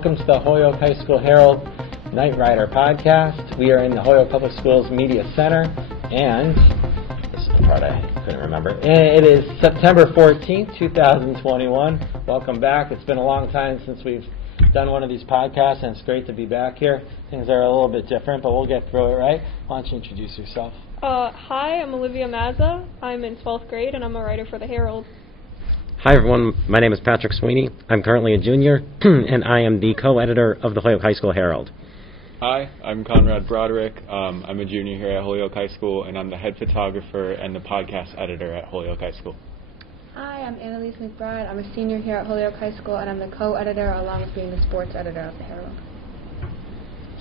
welcome to the Holyoke High School Herald Knightrider Podcast. We are in the Holyoke Public Schools Media Center, and this is the part I couldn't remember. It is September 14th, 2021. Welcome back. It's been a long time since we've done one of these podcasts, and it's great to be back here. Things are a little bit different, but we'll get through it, right? Why don't you introduce yourself? Hi, I'm Olivia Mazza. I'm in 12th grade, and I'm a writer for the Herald. Hi everyone, my name is Patrick Sweeney. I'm currently a junior, and I am the co-editor of the Holyoke High School Herald. Hi, I'm Conrad Broderick. I'm a junior here at Holyoke High School, and I'm the head photographer and the podcast editor at Holyoke High School. Hi, I'm Annalise McBride. I'm a senior here at Holyoke High School, and I'm the co-editor along with being the sports editor of the Herald.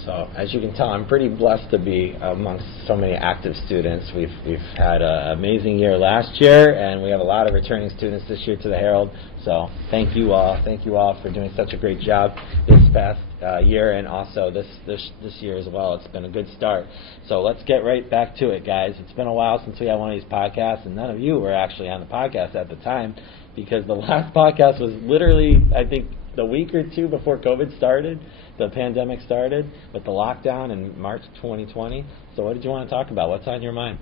So, as you can tell, I'm pretty blessed to be amongst so many active students. We've had an amazing year last year, and we have a lot of returning students this year to the Herald. So, thank you all. Thank you all for doing such a great job this past year, and also this year as well. It's been a good start. So, let's get right back to it, guys. It's been a while since we had one of these podcasts, and none of you were actually on the podcast at the time, because the last podcast was literally, I think, the week or two before COVID started, the pandemic started, with the lockdown in March 2020. So what did you want to talk about? What's on your mind?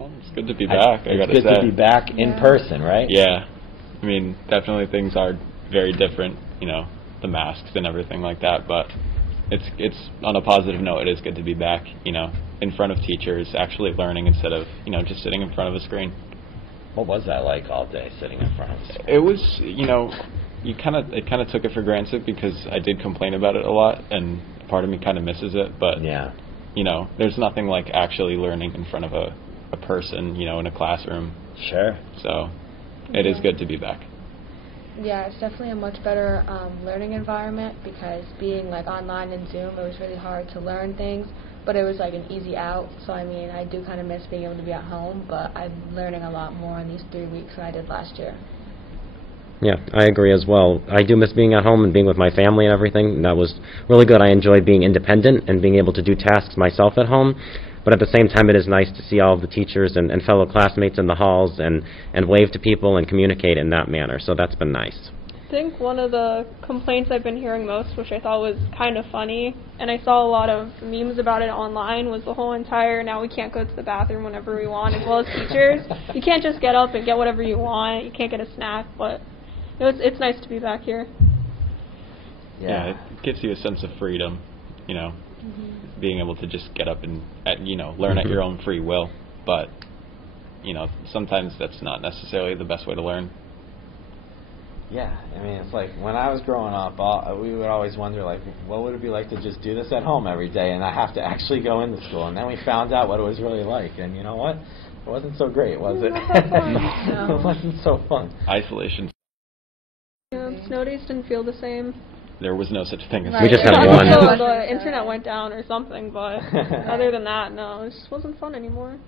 Well, it's good to be back, I gotta say. It's good to be back in person, right? Yeah. I mean, definitely things are very different, the masks and everything like that, but it's on a positive note, it is good to be back, in front of teachers, actually learning instead of, just sitting in front of a screen. What was that like all day, sitting in front of a screen? It was, it kind of took it for granted because I did complain about it a lot, and part of me kind of misses it. But yeah, there's nothing like actually learning in front of a person, in a classroom. Sure. So it is good to be back. Yeah, it's definitely a much better learning environment because being like online and Zoom, it was really hard to learn things. But it was like an easy out, so I mean, I do kind of miss being able to be at home, but I'm learning a lot more in these 3 weeks than I did last year. Yeah, I agree as well. I do miss being at home and being with my family and everything. That was really good. I enjoyed being independent and being able to do tasks myself at home. But at the same time, it is nice to see all of the teachers and fellow classmates in the halls and wave to people and communicate in that manner. So that's been nice. I think one of the complaints I've been hearing most, which I thought was kind of funny, and I saw a lot of memes about it online, was the whole entire now we can't go to the bathroom whenever we want, as well as teachers. You can't just get up and get whatever you want. You can't get a snack, but it's nice to be back here. Yeah, it gives you a sense of freedom, being able to just get up and, learn at your own free will. But, sometimes that's not necessarily the best way to learn. Yeah, I mean, it's like when I was growing up, we would always wonder, like, what would it be like to just do this at home every day and not have to actually go into school? And then we found out what it was really like, and you know what? It wasn't so great, was it? No. It wasn't so fun. Isolation. Yeah, snow days didn't feel the same. There was no such thing as We just had one. Until the internet went down or something, but other than that, no, it just wasn't fun anymore.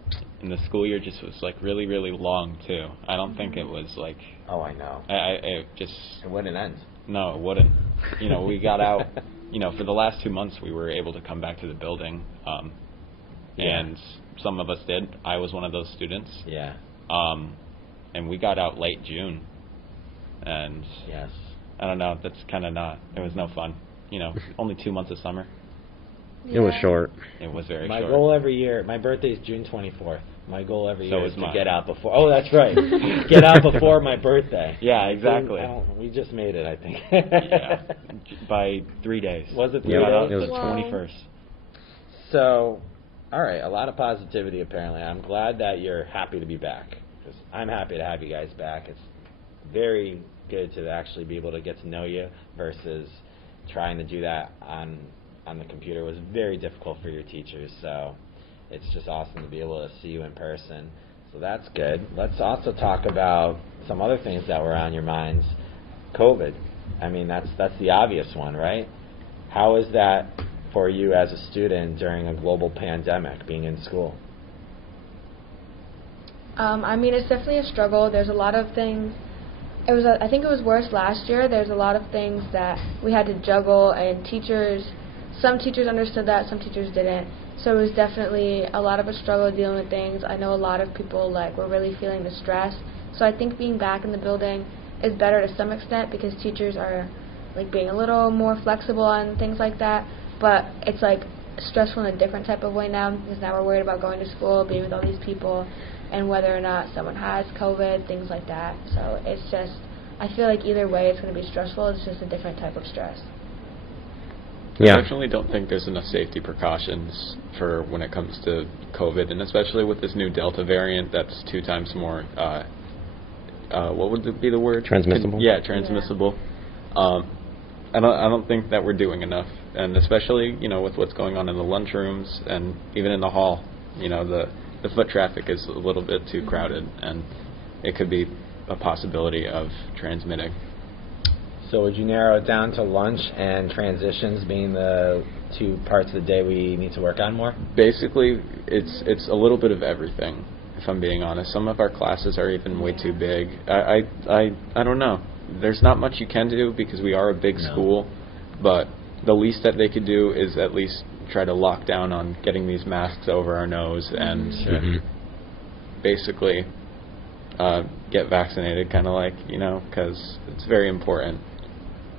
And the school year just was like really, really long too. I don't think it was like. Oh, I know. It wouldn't end. No, it wouldn't. We got out. For the last 2 months, we were able to come back to the building, and some of us did. I was one of those students. Yeah. And we got out late June, and yes. I don't know. That's kind of not. It was no fun. Only 2 months of summer. It was short. It was very short. My goal every year, my birthday is June 24th. My goal every year is to mine. get out before. Oh, that's right. Get out before my birthday. Yeah, exactly. We just made it, I think. Yeah, by 3 days. Was it 3 days? It was the 21st. So, all right, a lot of positivity apparently. I'm glad that you're happy to be back, because I'm happy to have you guys back. It's very good to actually be able to get to know you versus trying to do that on the computer. It was very difficult for your teachers, so it's just awesome to be able to see you in person. So that's good. Let's also talk about some other things that were on your minds. COVID. I mean, that's the obvious one, right? How is that for you as a student during a global pandemic, being in school? I mean, it's definitely a struggle. There's a lot of things. I think it was worse last year. There's a lot of things that we had to juggle, and some teachers understood that, some teachers didn't. So it was definitely a lot of a struggle dealing with things. I know a lot of people were really feeling the stress. So I think being back in the building is better to some extent because teachers are like being a little more flexible on things like that. But it's like stressful in a different type of way now, because now we're worried about going to school, being with all these people, and whether or not someone has COVID, things like that. So it's just, I feel like either way it's going to be stressful. It's just a different type of stress. Yeah. I definitely don't think there's enough safety precautions for when it comes to COVID, and especially with this new Delta variant that's 2 times more, what would be the word? Transmissible? Transmissible. Yeah. I don't think that we're doing enough, and especially, with what's going on in the lunchrooms and even in the hall, the foot traffic is a little bit too crowded, and it could be a possibility of transmitting. So would you narrow it down to lunch and transitions being the 2 parts of the day we need to work on more? Basically, it's a little bit of everything, if I'm being honest. Some of our classes are even way too big. I don't know. There's not much you can do because we are a big school, but the least that they could do is at least try to lock down on getting these masks over our nose and basically get vaccinated, kind of like, because it's very important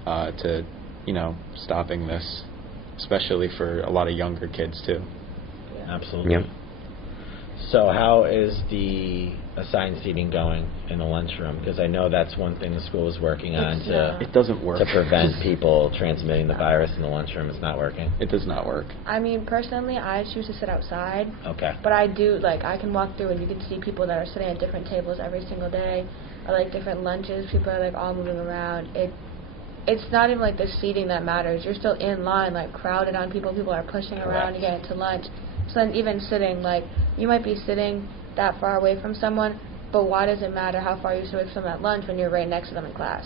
to, stopping this, especially for a lot of younger kids, too. Yeah. Absolutely. Yep. So how is the assigned seating going in the lunchroom? Because I know that's one thing the school is working on It doesn't work. to prevent people transmitting the virus in the lunchroom. It's not working. It does not work. I mean, personally, I choose to sit outside. Okay. But I do, I can walk through and you can see people that are sitting at different tables every single day, or different lunches. People are all moving around. It's not even the seating that matters. You're still in line, crowded on people. People are pushing around to get into lunch. So then even sitting, you might be sitting that far away from someone, but why does it matter how far you sit away from someone at lunch when you're right next to them in class?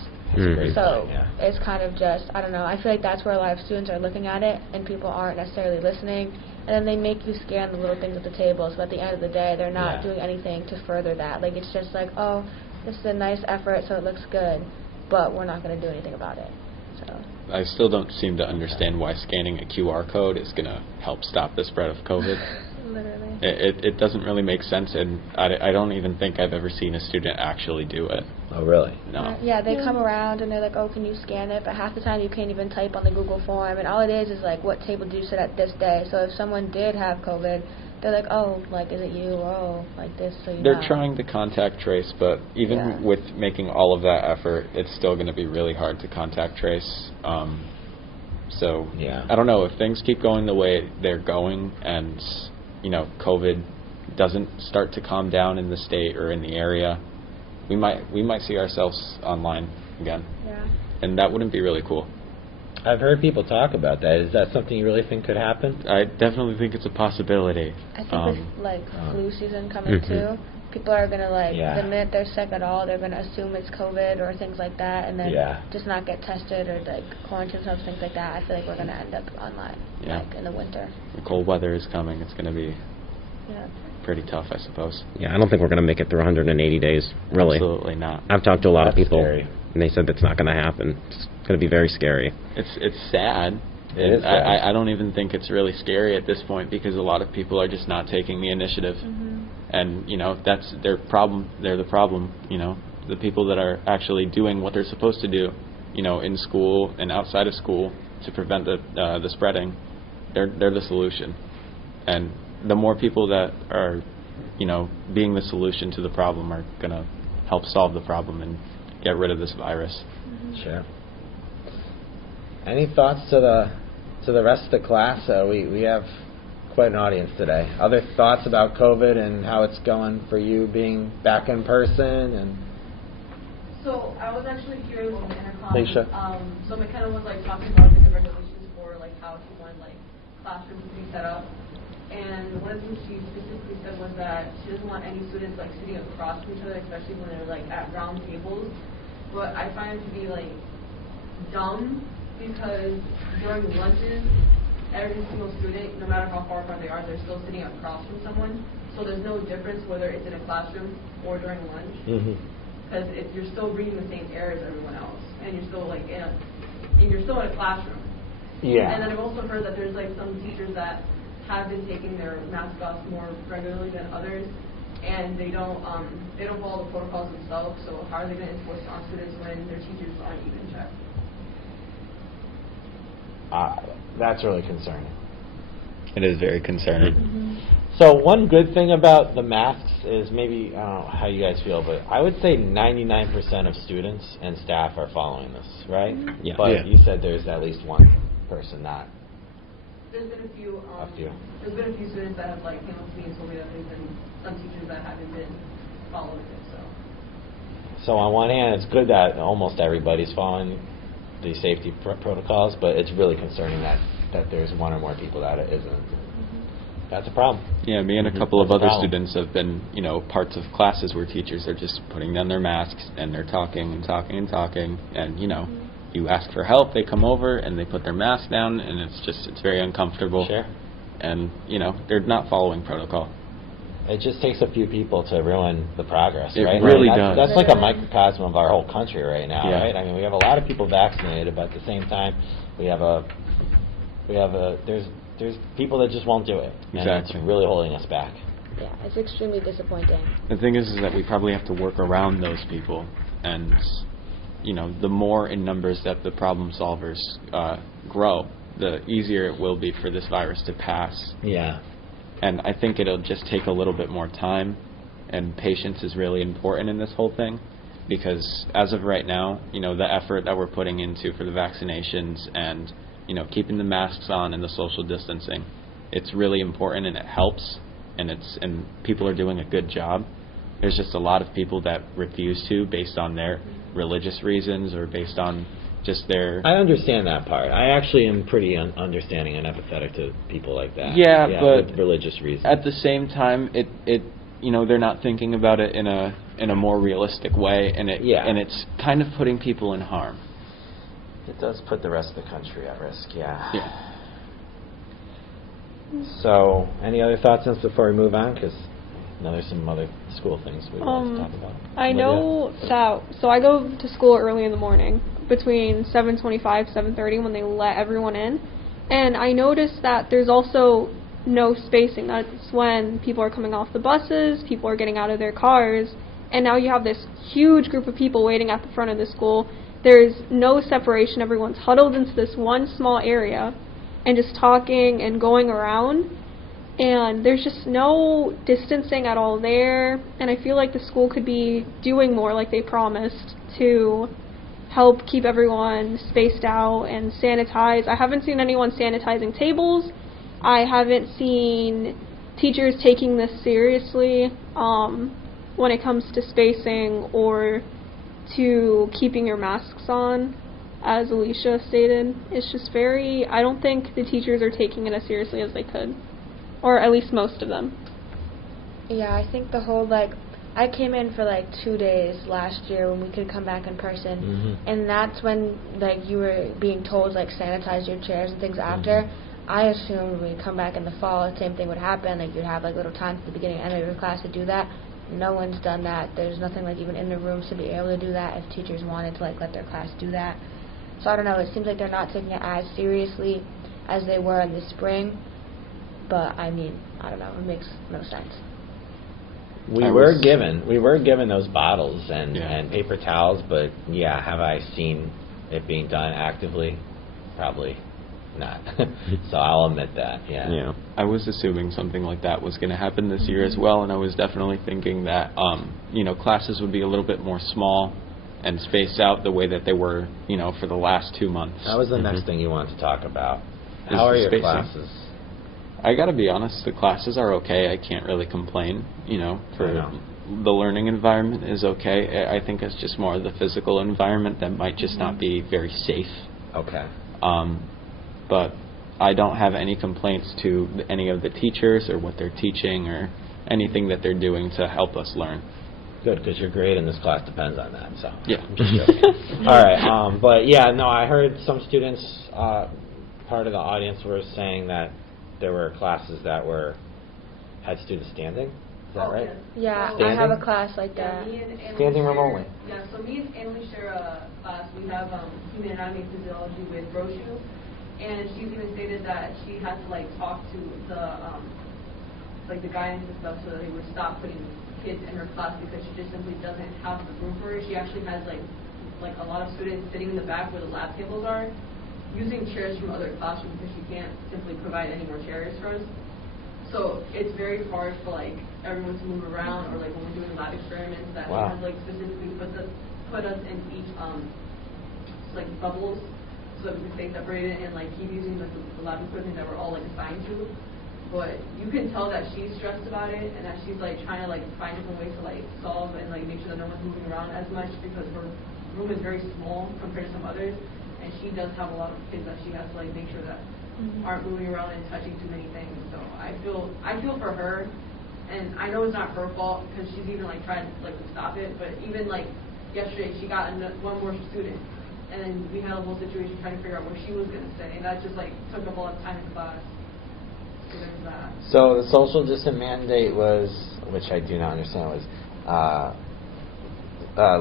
So it's kind of just, I don't know, I feel like that's where a lot of students are looking at it, and people aren't necessarily listening, and then they make you scan the little things at the tables, but at the end of the day, they're not doing anything to further that. It's just oh, this is a nice effort, so it looks good, but we're not going to do anything about it. So I still don't seem to understand why scanning a QR code is going to help stop the spread of COVID. Literally. It doesn't really make sense, and I don't even think I've ever seen a student actually do it. Oh, really? No. Yeah, they come around and they're like, oh, can you scan it? But half the time you can't even type on the Google form, and all it is what table do you sit at this day? So if someone did have COVID, they're like, oh, is it you? Oh, this, so you They're know. trying to contact trace, but even with making all of that effort, it's still going to be really hard to contact trace. So I don't know, if things keep going the way they're going, and COVID doesn't start to calm down in the state or in the area, we might see ourselves online again. Yeah. And that wouldn't be really cool. I've heard people talk about that. Is that something you really think could happen? I definitely think it's a possibility. I think with flu season coming too, people are going to the minute they're sick at all, they're going to assume it's COVID or things like that, and then just not get tested or quarantine themselves, things like that. I feel like we're going to end up online in the winter. The cold weather is coming. It's going to be pretty tough, I suppose. Yeah, I don't think we're going to make it through 180 days, really. Absolutely not. I've talked to a lot of people, scary. and they said that's not going to happen. It's going to be very scary. It's sad. It is sad. I don't even think it's really scary at this point, because a lot of people are just not taking the initiative. And, that's their problem. They're the problem, the people that are actually doing what they're supposed to do, in school and outside of school to prevent the spreading. They're the solution. And the more people that are, being the solution to the problem are going to help solve the problem and get rid of this virus. Sure. Any thoughts to the rest of the class? We have quite an audience today. Other thoughts about COVID and how it's going for you being back in person? And so I was actually here when the intercom. Leisha. So McKenna was talking about the new regulations for how she wanted classrooms to be set up. And one of the things she specifically said was that she doesn't want any students sitting across from each other, especially when they're at round tables. But I find it to be dumb, because during lunches, every single student, no matter how far apart they are, they're still sitting across from someone. So there's no difference whether it's in a classroom or during lunch, because you're still breathing the same air as everyone else, and you're still you're still in a classroom. Yeah. And then I've also heard that there's some teachers that have been taking their mask off more regularly than others, and they don't follow the protocols themselves. So how are they going to enforce it on students when their teachers aren't even checked? that's really concerning. It is very concerning. Mm-hmm. So one good thing about the masks is maybe, I don't know how you guys feel, but I would say 99% of students and staff are following this, right? Yeah. But Yeah. you said there's at least one person not. There's been a few. A few. There's been a few students that have like came up to me and told me that there's been some teachers that haven't been following it. So on one hand, it's good that almost everybody's following the safety protocols, but it's really concerning that there's one or more people that it isn't. That's a problem. Yeah, me and a couple of That's a other problem. students have been, parts of classes where teachers are just putting down their masks and they're talking and talking and talking, and you ask for help, they come over and they put their mask down, and it's very uncomfortable. Sure. And they're not following protocol. It just takes a few people to ruin the progress, It right? really That's does. That's like a microcosm of our whole country right now, Yeah. right? I mean, we have a lot of people vaccinated, but at the same time, there's people that just won't do it. And Exactly. it's really holding us back. Yeah, it's extremely disappointing. The thing is that we probably have to work around those people, and the more in numbers that the problem solvers grow, the easier it will be for this virus to pass. Yeah. And I think it'll just take a little bit more time, and patience is really important in this whole thing, because as of right now, the effort that we're putting into for the vaccinations and keeping the masks on and the social distancing, it's really important and it helps, and people are doing a good job. There's just a lot of people that refuse to, based on their religious reasons or based on just their... I understand that part. I actually am pretty understanding and empathetic to people like that. Yeah, but with religious reasons. At the same time, it they're not thinking about it in a more realistic way, and it's kind of putting people in harm. It does put the rest of the country at risk, yeah. Yeah. So, any other thoughts on this before we move on? Because there's some other school things we want to talk about. I know that, so I go to school early in the morning, between 7:25, 7:30 when they let everyone in. And I noticed that there's also no spacing. That's when people are coming off the buses, people are getting out of their cars, and now you have this huge group of people waiting at the front of the school. There's no separation. Everyone's huddled into this one small area and just talking and going around. And there's just no distancing at all there. And I feel like the school could be doing more, like they promised, to help keep everyone spaced out and sanitize. I haven't seen anyone sanitizing tables. I haven't seen teachers taking this seriously when it comes to spacing or to keeping your masks on, as Alicia stated. It's just I don't think the teachers are taking it as seriously as they could, or at least most of them. Yeah, I think the whole, I came in for 2 days last year when we could come back in person, and that's when, you were being told, sanitize your chairs and things after. I assumed when you come back in the fall, the same thing would happen, you'd have, little times at the beginning and end of your class to do that. No one's done that. There's nothing, even in the rooms to be able to do that if teachers wanted to, let their class do that. So I don't know, it seems like they're not taking it as seriously as they were in the spring, but, I don't know, it makes no sense. We were given those bottles and paper towels, but have I seen it being done actively? Probably not. So I'll admit that. Yeah. I was assuming something like that was going to happen this year as well, and I was definitely thinking that classes would be a little bit more small and spaced out the way that they were for the last 2 months. That was the next thing you wanted to talk about. Is How are your spacing. classes? I gotta be honest, the classes are okay. I can't really complain, for the learning environment is okay. I think it's just more the physical environment that might just not be very safe. Okay. But I don't have any complaints to any of the teachers or what they're teaching or anything that they're doing to help us learn. Good, because your grade in this class depends on that, so. Yeah. I'm just joking. All right, but I heard some students, part of the audience were saying that there were classes that had students standing. Is that right? Yeah, Standing? I have a class like that. Standing room only. Yeah, so me and Annalie share a class. We have human anatomy and physiology with Roshu, and she's even stated that she had to talk to the guidance and stuff so that they would stop putting kids in her class because she just simply doesn't have the room for it. She actually has a lot of students sitting in the back where the lab tables are, using chairs from other classrooms because she can't simply provide any more chairs for us. So it's very hard for like everyone to move around, or like when we're doing lab experiments that she has like specifically put us in each like bubbles so that we can stay separated and like keep using the lab equipment that we're all like assigned to. But you can tell that she's stressed about it and that she's like trying to like find different ways to like solve and like make sure that no one's moving around as much, because her room is very small compared to some others, and she does have a lot of kids that she has to like make sure that aren't moving around and touching too many things. So I feel for her, and I know it's not her fault because she's even like tried like to stop it. But even like yesterday, she got one more student, and then we had a whole situation trying to figure out where she was going to stay, and that just like took up a lot of time in class. So there's that. So the social distance mandate was, which I do not understand, was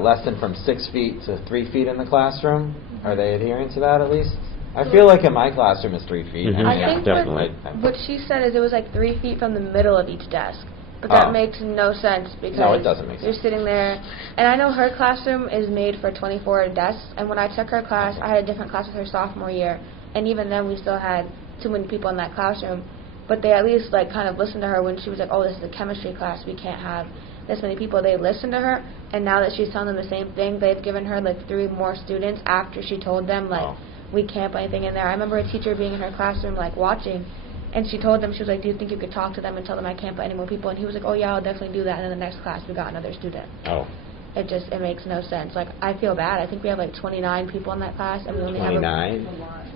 less than from 6 feet to 3 feet in the classroom. Are they adhering to that at least? I feel like in my classroom it's 3 feet. Mm-hmm. I think definitely. what she said is it was like 3 feet from the middle of each desk. But that makes no sense because no, it doesn't make sense. You're sitting there, and I know her classroom is made for 24 desks, and when I took her class, I had a different class with her sophomore year, and even then we still had too many people in that classroom. But they at least like kind of listened to her when she was like, oh, this is a chemistry class, we can't have this many people. They listened to her, and now that she's telling them the same thing, they've given her like 3 more students after she told them like, we can't put anything in there. I remember a teacher being in her classroom like watching, and she told them, she was like, do you think you could talk to them and tell them I can't put any more people? And he was like, oh yeah, I'll definitely do that. And then the next class we got another student. It makes no sense. Like, I feel bad. I think we have like 29 people in that class, and we only have 29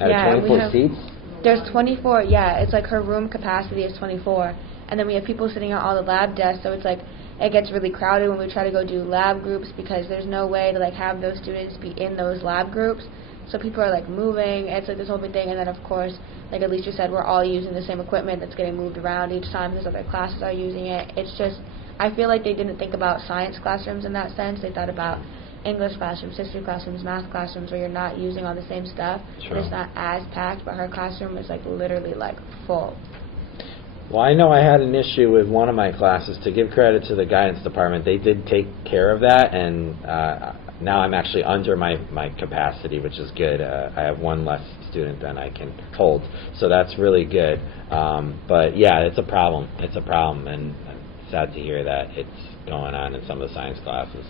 out of 24 seats. There's 24. Yeah, it's like her room capacity is 24, and then we have people sitting at all the lab desks. So it's like it gets really crowded when we try to go do lab groups because there's no way to like have those students be in those lab groups. So people are like moving. It's like this whole big thing, and then of course, like Alicia said, we're all using the same equipment that's getting moved around each time because other classes are using it. It's just, I feel like they didn't think about science classrooms in that sense. They thought about English classrooms, history classrooms, math classrooms where you're not using all the same stuff. But it's not as packed, but her classroom is like literally like full. Well, I know I had an issue with one of my classes. To give credit to the guidance department, they did take care of that, and now I'm actually under my capacity, which is good. I have one less student than I can hold, so that's really good. But yeah, it's a problem. It's a problem, and I'm sad to hear that it's going on in some of the science classes.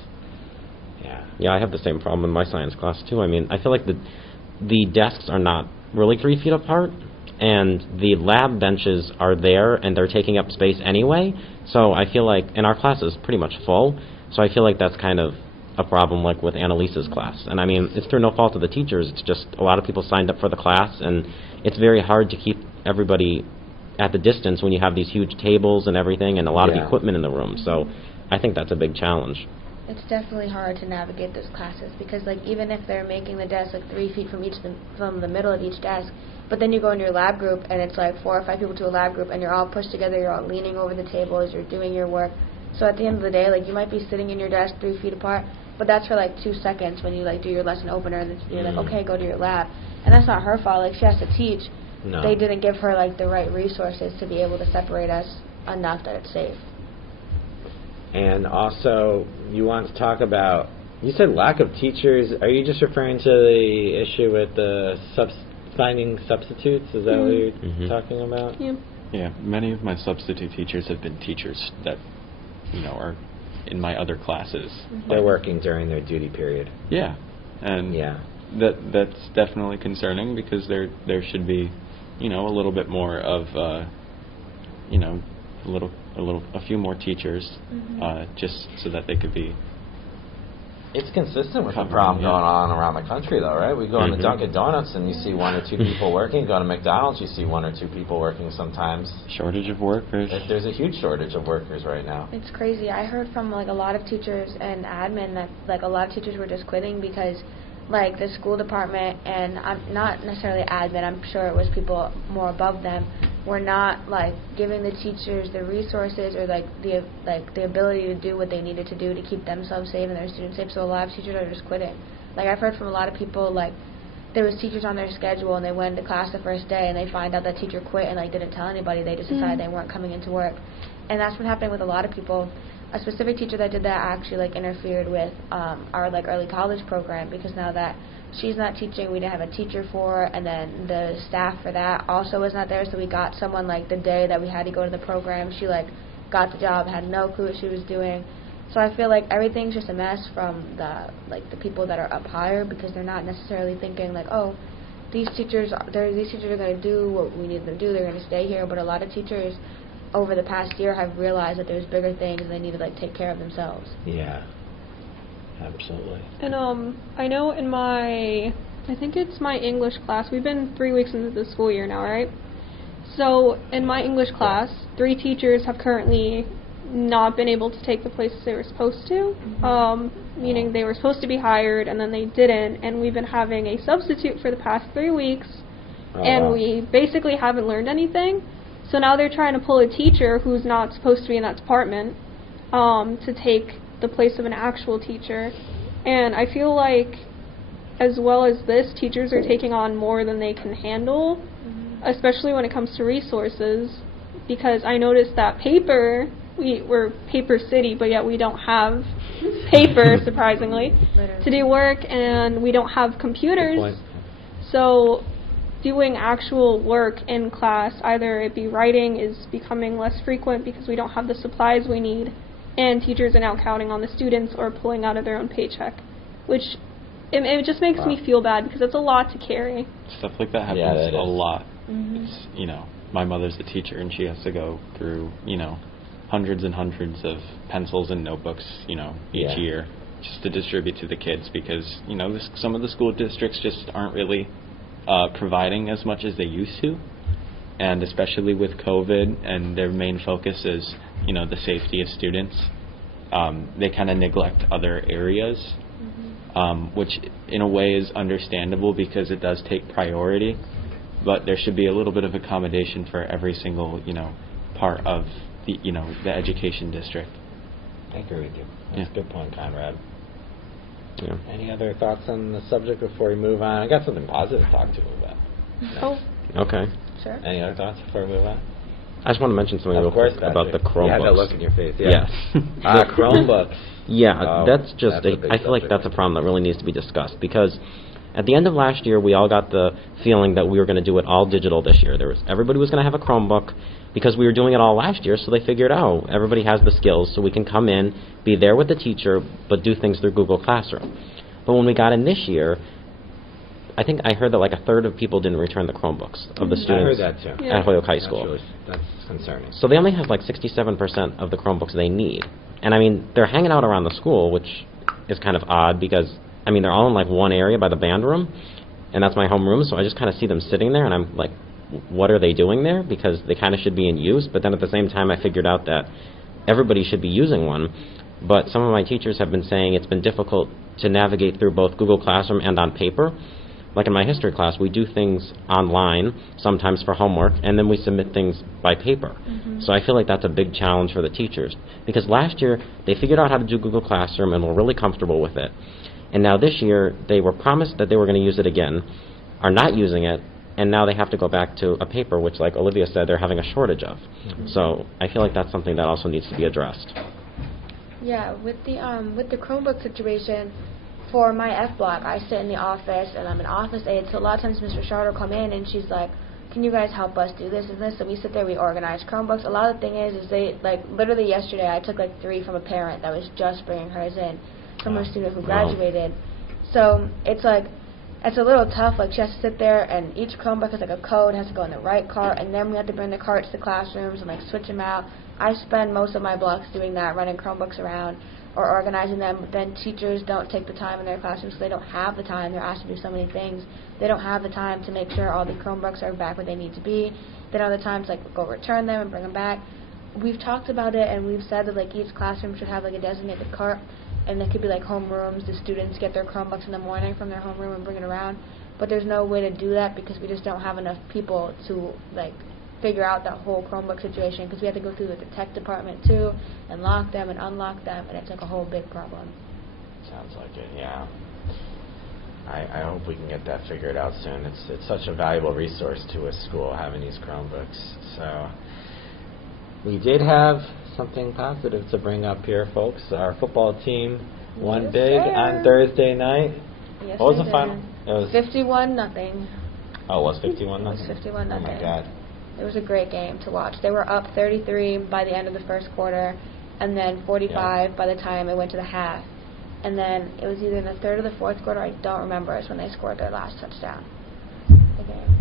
Yeah, I have the same problem in my science class too. I mean, I feel like the desks are not really 3 feet apart, and the lab benches are there, and they're taking up space anyway. So I feel like, and our class is pretty much full, so I feel like that's kind of a problem like with Annalise's class. And I mean, it's through no fault of the teachers, it's just a lot of people signed up for the class, and it's very hard to keep everybody at the distance when you have these huge tables and everything and a lot of equipment in the room. So I think that's a big challenge. It's definitely hard to navigate those classes because, like, even if they're making the desk like 3 feet from the middle of each desk, but then you go in your lab group and it's like 4 or 5 people to a lab group and you're all pushed together, you're all leaning over the table as you're doing your work. So at the end of the day, like, you might be sitting in your desk 3 feet apart, but that's for like 2 seconds when you like do your lesson opener, and then you're like, okay, go to your lab, and that's not her fault. Like, she has to teach. No. They didn't give her like the right resources to be able to separate us enough that it's safe. And also, you want to talk about, you said lack of teachers. Are you just referring to the issue with the finding substitutes? Is that what you're talking about? Yeah, many of my substitute teachers have been teachers that, are in my other classes. They're working during their duty period. Yeah, and that's definitely concerning because there should be, a little bit more of, a few more teachers, just so that they could be. It's consistent with the problem going on around the country, though, right? We go into Dunkin' Donuts and you see 1 or 2 people working. Go to McDonald's, you see 1 or 2 people working sometimes. Shortage of workers. There's a huge shortage of workers right now. It's crazy. I heard from like a lot of teachers and admin that like a lot of teachers were just quitting because like the school department, and I'm not necessarily admin, I'm sure it was people more above them, were not like giving the teachers the resources or like the ability to do what they needed to do to keep themselves safe and their students safe. So a lot of teachers are just quitting. Like, I've heard from a lot of people, like, there was teachers on their schedule and they went into class the first day and they find out that teacher quit and like didn't tell anybody. They just decided they weren't coming into work. And that's what's happening with a lot of people. A specific teacher that did that actually like interfered with our like early college program, because now that she's not teaching, we didn't have a teacher for, and then the staff for that also was not there, so we got someone like the day that we had to go to the program. She like got the job, had no clue what she was doing. So I feel like everything's just a mess from the people that are up higher, because they're not necessarily thinking like, oh, these teachers are going to do what we need them to do, they're going to stay here. But a lot of teachers over the past year have realized that there's bigger things and they need to like take care of themselves. Yeah. Absolutely. And I know in I think it's my English class, we've been 3 weeks into the school year now, right? So in my English class, 3 teachers have currently not been able to take the places they were supposed to, meaning they were supposed to be hired and then they didn't, and we've been having a substitute for the past 3 weeks, and we basically haven't learned anything. So now they're trying to pull a teacher who's not supposed to be in that department to take the place of an actual teacher. And I feel like, as well as this, teachers are taking on more than they can handle, especially when it comes to resources, because I noticed that we're paper city, but yet we don't have paper, surprisingly, to do work, and we don't have computers. So doing actual work in class, either it be writing, is becoming less frequent because we don't have the supplies we need, and teachers are now counting on the students or pulling out of their own paycheck, which it just makes me feel bad, because it's a lot to carry. Stuff like that happens a lot. It's, my mother's a teacher, and she has to go through, hundreds and hundreds of pencils and notebooks, each year, just to distribute to the kids, because, some of the school districts just aren't really providing as much as they used to, and especially with COVID, and their main focus is, the safety of students. They kind of neglect other areas, which in a way is understandable because it does take priority, but there should be a little bit of accommodation for every single, part of the, the education district. I agree with you. That's a good point, Conrad. Yeah. Any other thoughts on the subject before we move on? I got something positive to talk to you about. Oh. Okay. Sure. Any other thoughts before we move on? I just want to mention something real quick about the Chromebooks. You had that look in your face. Yes. The Chromebooks. Yeah, that's just I feel like that's a problem that really needs to be discussed, because at the end of last year, we all got the feeling that we were going to do it all digital this year. Everybody was going to have a Chromebook because we were doing it all last year, so they figured, everybody has the skills, so we can come in, be there with the teacher, but do things through Google Classroom. But when we got in this year, I think I heard that like a third of people didn't return the Chromebooks of the students I heard that too. at Holyoke High School. That's concerning. So they only have like 67% of the Chromebooks they need. And I mean, they're hanging out around the school, which is kind of odd because, they're all in like one area by the band room, and that's my home room, so I just kind of see them sitting there, and I'm like, what are they doing there? Because they kind of should be in use, but then at the same time I figured out that everybody should be using one. But some of my teachers have been saying it's been difficult to navigate through both Google Classroom and on paper. Like in my history class, we do things online, sometimes for homework, and then we submit things by paper. So I feel like that's a big challenge for the teachers, because last year they figured out how to do Google Classroom and were really comfortable with it. And now this year they were promised that they were going to use it again, are not using it, and now they have to go back to a paper, which, like Olivia said, they're having a shortage of. So I feel like that's something that also needs to be addressed. Yeah, with the Chromebook situation, for my F block, I sit in the office, and I'm an office aide, so a lot of times Ms. Richard will come in, and she's like, can you guys help us do this and this? So we sit there, we organize Chromebooks. A lot of the thing is they, literally yesterday, I took 3 from a parent that was just bringing hers in, from a student who graduated. So it's it's a little tough. She has to sit there, and each Chromebook has a code, has to go in the right cart, and then we have to bring the carts to classrooms and switch them out. I spend most of my blocks doing that, running Chromebooks around or organizing them, but then teachers don't take the time in their classrooms, so they don't have the time. They're asked to do so many things. They don't have the time to make sure all the Chromebooks are back where they need to be. They don't have the time to go return them and bring them back. We've talked about it, and we've said that each classroom should have a designated cart, and they could be homerooms. The students get their Chromebooks in the morning from their homeroom and bring it around, but there's no way to do that because we just don't have enough people to figure out that whole Chromebook situation, because we have to go through the tech department too and lock them and unlock them, and it's a whole big problem. Sounds like it, yeah. I hope we can get that figured out soon. It's such a valuable resource to a school, having these Chromebooks. So we did have something positive to bring up here, folks. Our football team won big on Thursday night. Yes, What was they the final? did. It was 51-0. Oh, it was 51 It was nothing. 51-0. Oh my God. It was a great game to watch. They were up 33 by the end of the first quarter, and then 45 by the time it went to the half. And then it was either in the third or the fourth quarter, I don't remember, is when they scored their last touchdown. The game.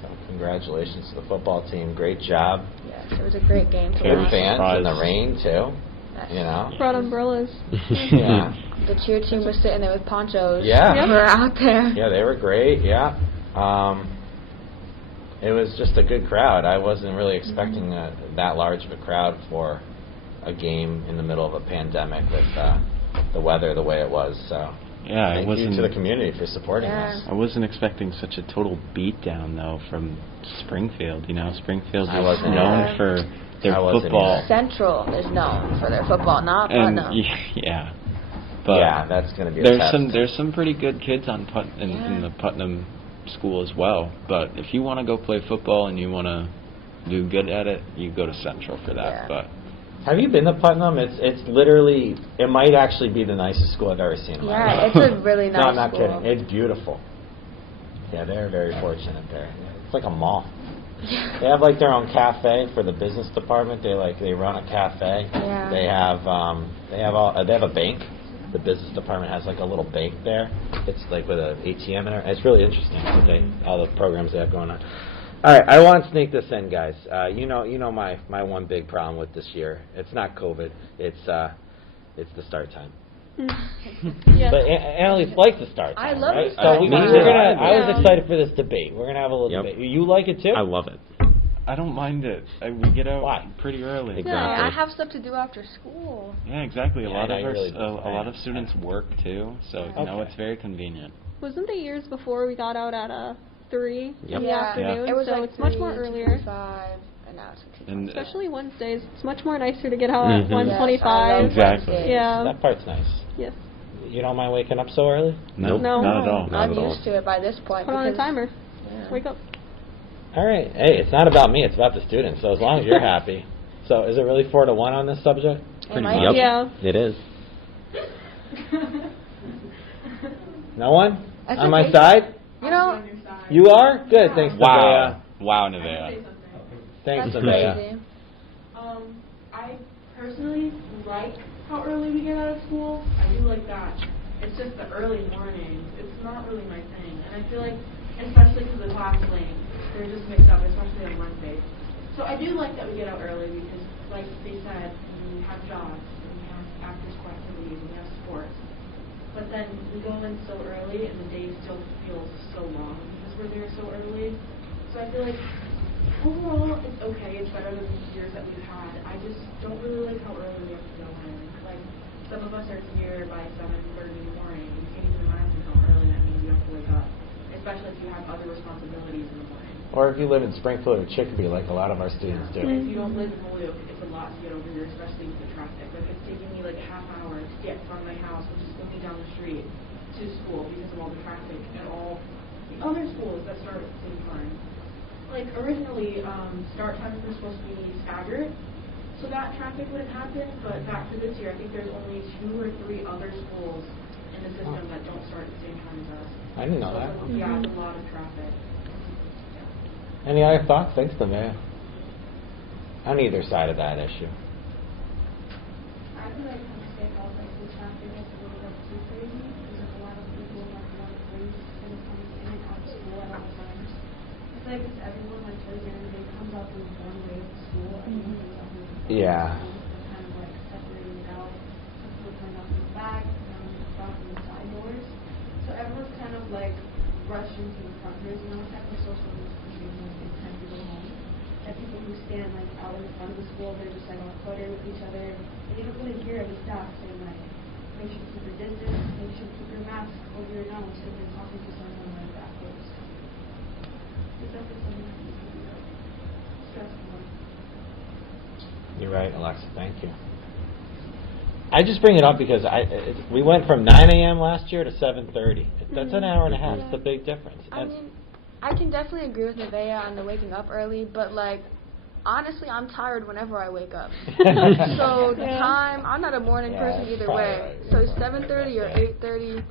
So congratulations to the football team. Great job. Yes, it was a great game to Good watch. fans in the rain too. Yes. You know. Brought umbrellas. Yeah. The cheer team was sitting there with ponchos. Yeah. They were out there. Yeah, they were great. Yeah. It was just a good crowd. I wasn't really expecting that large of a crowd for a game in the middle of a pandemic with the weather the way it was. So Yeah, thank you to the community for supporting us. I wasn't expecting such a total beatdown though from Springfield. You know, Springfield I is wasn't known either. for their I wasn't football. either. Central is known for their football, not And Putnam. yeah, but Yeah, that's going to be a there's test. there's some pretty good kids on in the Putnam school as well. But if you want to go play football and you want to do good at it, you go to Central for that. Yeah. But Have you been to Putnam? It's literally, it might actually be the nicest school I've ever seen in my Yeah, life. it's a really nice No, I'm not school. kidding. It's beautiful. Yeah, they're very fortunate there. It's like a mall. They have like their own cafe for the business department. They run a cafe. Yeah. They have a bank. The business department has like a little bank there. It's like with an ATM in it. It's really interesting. All the programs they have going on. All right, I want to sneak this in, guys. You know my one big problem with this year. It's not COVID. It's the start time. Yes. But Annalise likes the start time. I love right? the start So time. I was Yeah. excited for this debate. We're gonna have a little Yep. debate. You like it too? I love it. I don't mind it. We get out Why? pretty early. Exactly. Yeah, I have stuff to do after school. Yeah, exactly. A Yeah, lot I of know you really a don't. lot of students work too, so you know Okay. it's very convenient. Wasn't the years before we got out at 3 Yep. in the Yeah. afternoon? It was so like it's much more 3 to earlier. 5, and now it's 2 to And 5. Especially Wednesdays. It's much more nicer to get out at Mhm. 1:25. Yes, I love Exactly. Wednesdays. Yeah. That part's nice. Yes. You don't mind waking up so early? Nope, No. not at all. Not I'm at all. used to it by this point. Put on a because- timer. Yeah. Wake up. All right. Hey, it's not about me. It's about the students. So as long as you're happy. So is it really 4-1 on this subject? It might Yep. be. Yeah. It is. No one That's on my okay. side? You know, on your side. You are? Good. Thanks, Wow, wow, I have to say Nevaeh. something. Thanks, that's Nevaeh. crazy. I personally like how early we get out of school. I do like that. It's just the early mornings. It's not really my thing. And I feel like, especially because the class lane, they're just mixed up, especially on Wednesdays. So I do like that we get out early because, like they said, we have jobs, and we have after-school activities, and we have sports. But then we go in so early, and the day still feels so long because we're there so early. So I feel like overall, it's okay. It's better than the years that we've had. I just don't really like how early we have to go in. Like, some of us are here by 7:30 in the morning. You can't even imagine how early that means you have to wake up, especially if you have other responsibilities in the morning. Or if you live in Springfield or Chicopee, like a lot of our students do. And if you don't live in Holyoke, it's a lot to get over here, especially with the traffic. Like, it's taking me like a half hour to get from my house, which is only down the street, to school because of all the traffic and all the other schools that start at the same time. Like, originally, start times were supposed to be staggered, so that traffic wouldn't happen, but back to this year, I think there's only 2 or 3 other schools in the system that don't start at the same time as us. I didn't know So that. it's, yeah, it's a lot of traffic. Any other thoughts? Thanks, Nevaeh. On either side of that issue. I would like to say how like the traffic is a little bit too crazy because a lot of people like a lot of things and it comes in and out of school at all times. It's like if everyone like towards the end of the day comes out with one way to school and then comes out with one Yeah. way to school, so kind of like separating it out. Some people come out from the back, some from the front and the side doors. So everyone's kind of like rushed into the front doors, you know, type of social distancing like it's time to go home. And people who stand like out in front of the school, they're just like on Twitter with each other. And you don't really hear any staff saying like, make sure to keep your distance, make sure to keep your mask over your nose, and then talking to someone like that close. It's definitely something that needs to be like stressful. You're right, Alexa. Thank you. I just bring it up because we went from 9 a.m. last year to 7:30. That's an hour and a half. It's a big difference. I mean, I can definitely agree with Nevaeh on the waking up early, but like, honestly, I'm tired whenever I wake up. So the Yeah. time, I'm not a morning Yeah, person it's either probably way. right. So You're probably 7:30 or right. 8:30,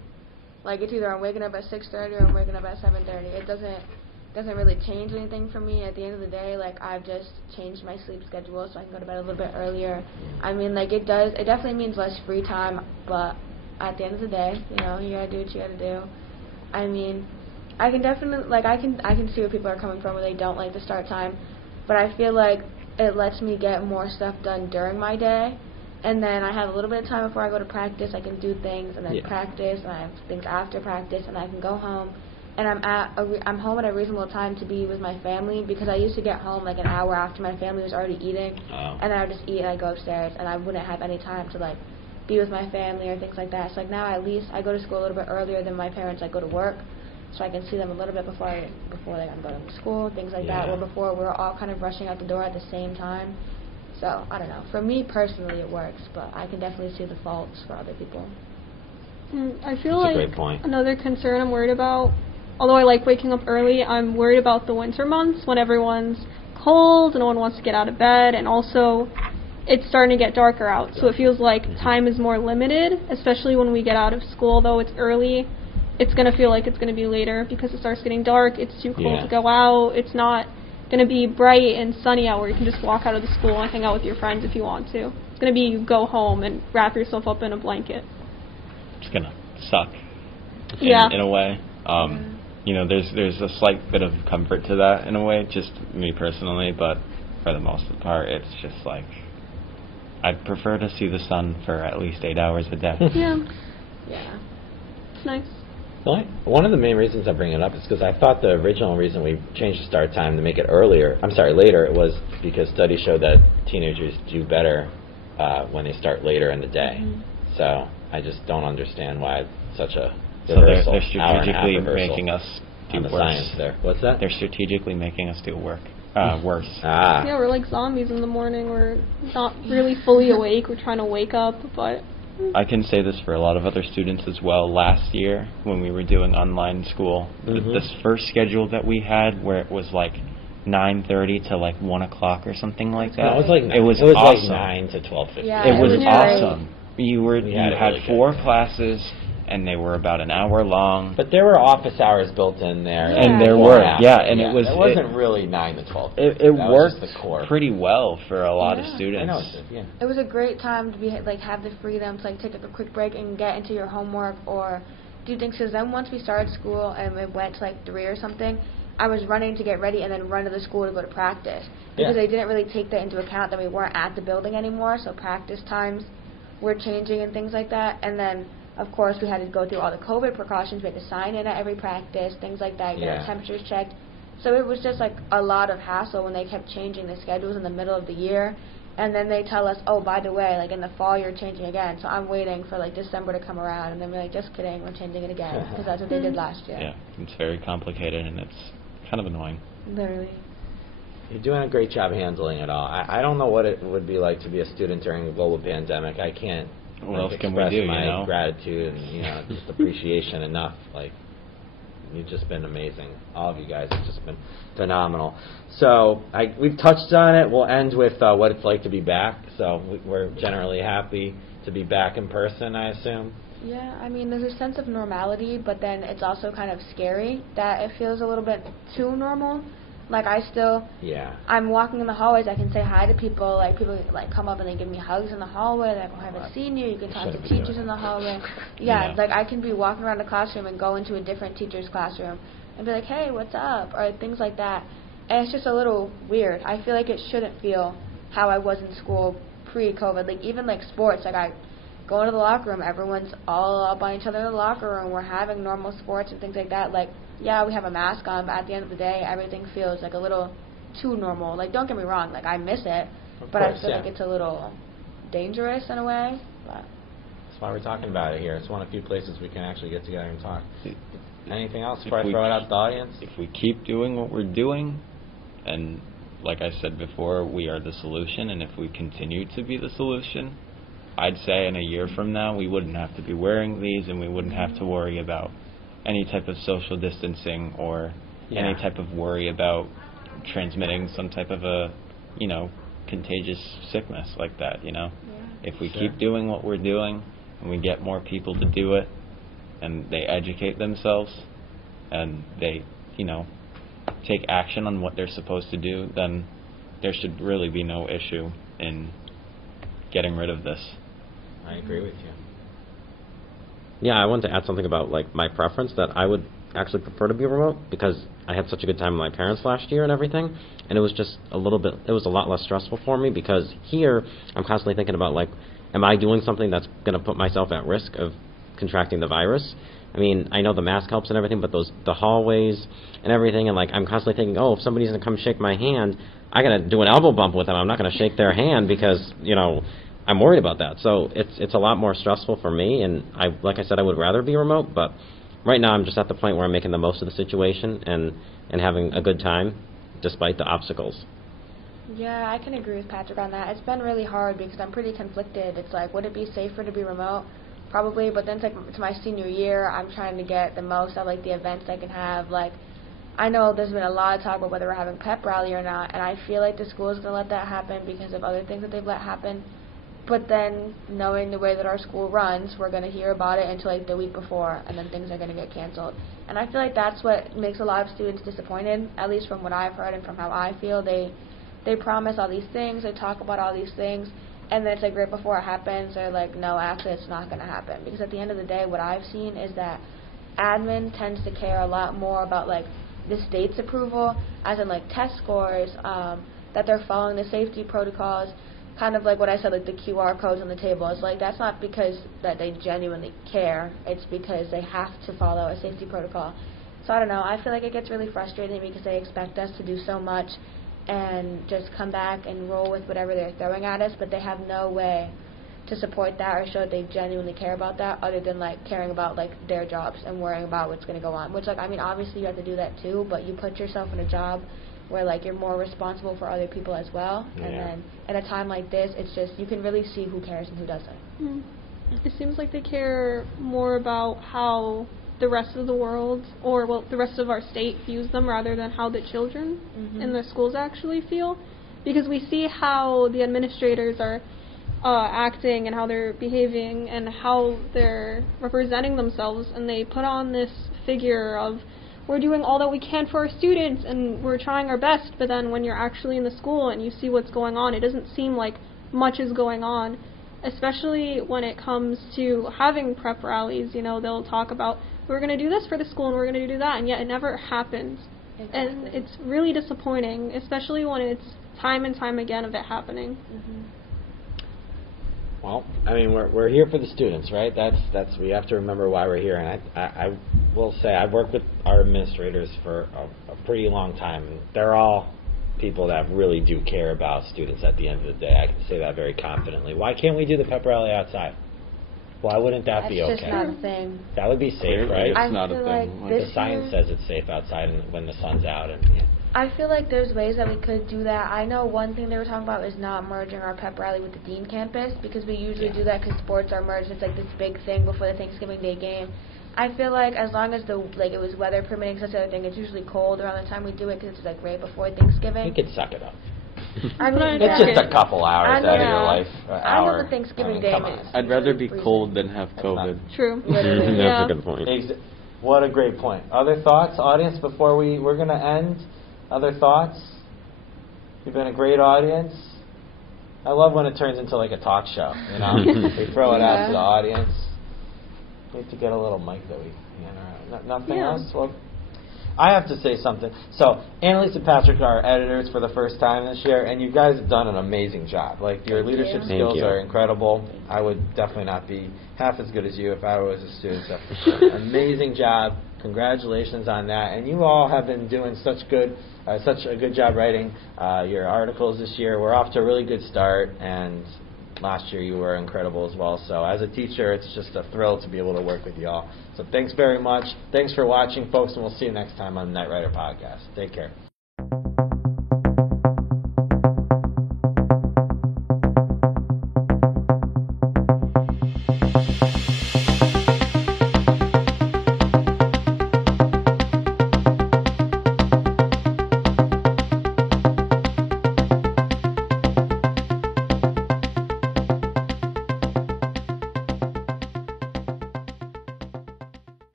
Like, it's either I'm waking up at 6:30 or I'm waking up at 7:30. It doesn't really change anything for me. At the end of the day, like, I've just changed my sleep schedule so I can go to bed a little bit earlier. I mean, like, it definitely means less free time, but at the end of the day, you know, you gotta do what you gotta do. I mean, I can definitely, like, I can see where people are coming from where they don't like the start time, but I feel like it lets me get more stuff done during my day, and then I have a little bit of time before I go to practice. I can do things, and then practice, and I have things after practice, and I can go home, and I'm home at a reasonable time to be with my family, because I used to get home like an hour after my family was already eating, and then I would just eat and I'd go upstairs, and I wouldn't have any time to, like, be with my family or things like that. So, like, now at least I go to school a little bit earlier than my parents. I go to work, so I can see them a little bit before like I'm going to school, things like that. Where before we were all kind of rushing out the door at the same time. So I don't know. For me personally, it works, but I can definitely see the faults for other people. I feel That's like a great point. Another concern I'm worried about, although I like waking up early, I'm worried about the winter months when everyone's cold and no one wants to get out of bed, and also it's starting to get darker out, so it feels like time is more limited, especially when we get out of school. Though it's early, it's going to feel like it's going to be later because it starts getting dark, it's too cold to go out, it's not going to be bright and sunny out where you can just walk out of the school and hang out with your friends if you want to. It's going to be you go home and wrap yourself up in a blanket. It's going to suck in a way. You know, there's a slight bit of comfort to that in a way, just me personally, but for the most part, it's just like, I'd prefer to see the sun for at least 8 hours a day. Yeah. It's nice. Well, one of the main reasons I bring it up is because I thought the original reason we changed the start time to make it later, it was because studies show that teenagers do better when they start later in the day. So I just don't understand why it's such a reversal. So they're strategically making us do on the worse. Science there. What's that? They're strategically making us do worse. Yeah, we're like zombies in the morning. We're not really fully awake. We're trying to wake up, but I can say this for a lot of other students as well. Last year, when we were doing online school, this first schedule that we had, where it was like 9:30 to like 1 o'clock or something like that. No, it was awesome. Like 9 to 12:15. Yeah, it was was awesome. You had really 4 classes, and they were about an hour long. But there were office hours built in there. And there It wasn't really 9 to 12. It worked the core. pretty well for a lot of students. I know. It was a great time to be have the freedom to, like, take a quick break and get into your homework or do things. Because then once we started school and it went to like 3 or something, I was running to get ready and then run to the school to go to practice, because they didn't really take that into account that we weren't at the building anymore. So practice times were changing and things like that. And then, of course, we had to go through all the COVID precautions. We had to sign in at every practice, things like that, get our temperatures checked. So it was just like a lot of hassle when they kept changing the schedules in the middle of the year. And then they tell us, oh, by the way, like in the fall you're changing again. So I'm waiting for like December to come around, and then we're like, just kidding, we're changing it again, because that's what they did last year. Yeah, it's very complicated, and it's kind of annoying. Literally. You're doing a great job handling it all. I don't know what it would be like to be a student during a global pandemic. I can't What else can we express do, my gratitude and just appreciation enough. Like, you've just been amazing. All of you guys have just been phenomenal. So we've touched on it. We'll end with what it's like to be back. So we're generally happy to be back in person, I assume. Yeah, I mean, there's a sense of normality, but then it's also kind of scary that it feels a little bit too normal. Like, I'm walking in the hallways, I can say hi to people, like, people, like, come up and they give me hugs in the hallway, like, oh, I haven't seen you, you can talk to teachers in the hallway. Like, I can be walking around the classroom and go into a different teacher's classroom and be like, hey, what's up, or things like that. And it's just a little weird. I feel like it shouldn't feel how I was in school pre-COVID. Like, even, like, sports, like, I go into the locker room, everyone's all up on each other in the locker room, we're having normal sports and things like that. Like, yeah, we have a mask on, but at the end of the day, everything feels like a little too normal. Like, don't get me wrong, like, I miss it, but I feel like it's a little dangerous in a way. But that's why we're talking about it here. It's one of the few places we can actually get together and talk. Anything else before I throw it out to the audience? If we keep doing what we're doing, and like I said before, we are the solution, and if we continue to be the solution, I'd say in a year from now, we wouldn't have to be wearing these, and we wouldn't have to worry about any type of social distancing or any type of worry about transmitting some type of a, contagious sickness like that, If we keep doing what we're doing and we get more people to do it, and they educate themselves and they, take action on what they're supposed to do, then there should really be no issue in getting rid of this. I agree with you. Yeah, I wanted to add something about like my preference, that I would actually prefer to be remote because I had such a good time with my parents last year and everything, and it was just it was a lot less stressful for me, because here I'm constantly thinking about, like, am I doing something that's going to put myself at risk of contracting the virus? I mean, I know the mask helps and everything, but the hallways and everything, and like I'm constantly thinking, oh, if somebody's going to come shake my hand, I got to do an elbow bump with them. I'm not going to shake their hand because, I'm worried about that. So it's a lot more stressful for me, and like I said, I would rather be remote, but right now I'm just at the point where I'm making the most of the situation and having a good time despite the obstacles. Yeah, I can agree with Patrick on that. It's been really hard because I'm pretty conflicted. It's like, would it be safer to be remote? Probably, but then it's my senior year. I'm trying to get the most out of the events I can have. Like, I know there's been a lot of talk about whether we're having pep rally or not, and I feel like the school is going to let that happen because of other things that they've let happen. But then, knowing the way that our school runs, we're going to hear about it until like the week before, and then things are going to get canceled. And I feel like that's what makes a lot of students disappointed, at least from what I've heard and from how I feel. They promise all these things, they talk about all these things, and then it's like right before it happens, they're like, no, actually it's not going to happen. Because at the end of the day, what I've seen is that admin tends to care a lot more about like the state's approval, as in like test scores, that they're following the safety protocols, kind of like what I said, like the QR codes on the table. It's like that's not because that they genuinely care, it's because they have to follow a safety protocol. So I don't know, I feel like it gets really frustrating because they expect us to do so much and just come back and roll with whatever they're throwing at us, but they have no way to support that or show that they genuinely care about that, other than like caring about like their jobs and worrying about what's going to go on. Which, like, I mean, obviously you have to do that too, but you put yourself in a job where like you're more responsible for other people as well. Yeah. And then at a time like this, it's just you can really see who cares and who doesn't. It seems like they care more about how the rest of the world, or well, the rest of our state views them, rather than how the children in the schools actually feel. Because we see how the administrators are acting and how they're behaving and how they're representing themselves, and they put on this figure of, we're doing all that we can for our students and we're trying our best, but then when you're actually in the school and you see what's going on, it doesn't seem like much is going on, especially when it comes to having prep rallies. They'll talk about, we're going to do this for the school and we're going to do that, and yet it never happens. Exactly. And it's really disappointing, especially when it's time and time again of it happening. Well, I mean, we're here for the students, right? That's we have to remember why we're here. And I will say I've worked with our administrators for a pretty long time, and they're all people that really do care about students at the end of the day. I can say that very confidently. Why can't we do the pep rally outside? Why wouldn't that be okay? That's just not a thing. That would be safe, right? It's not a thing. The science says it's safe outside when the sun's out. I feel like there's ways that we could do that. I know one thing they were talking about is not merging our pep rally with the Dean campus, because we usually do that because sports are merged. It's like this big thing before the Thanksgiving Day game. I feel like as long as it was weather permitting, that's the other thing. It's usually cold around the time we do it because it's like right before Thanksgiving. You could suck it up. I mean, it's just a couple hours out of your life. I know the Thanksgiving Day is. I'd rather be cold than have COVID. True. That's a good point. What a great point. Other thoughts, audience, before we're going to end? Other thoughts? You've been a great audience. I love when it turns into like a talk show. We throw it out to the audience. We have to get a little mic that we nothing else? Well, I have to say something. So, Annalise and Patrick are our editors for the first time this year, and you guys have done an amazing job. Like, your leadership skills are incredible. I would definitely not be half as good as you if I was a student. So, amazing job. Congratulations on that. And you all have been doing such a good job writing your articles this year. We're off to a really good start, and last year you were incredible as well. So as a teacher, it's just a thrill to be able to work with you all. So thanks very much. Thanks for watching, folks, and we'll see you next time on the Knightrider Podcast. Take care.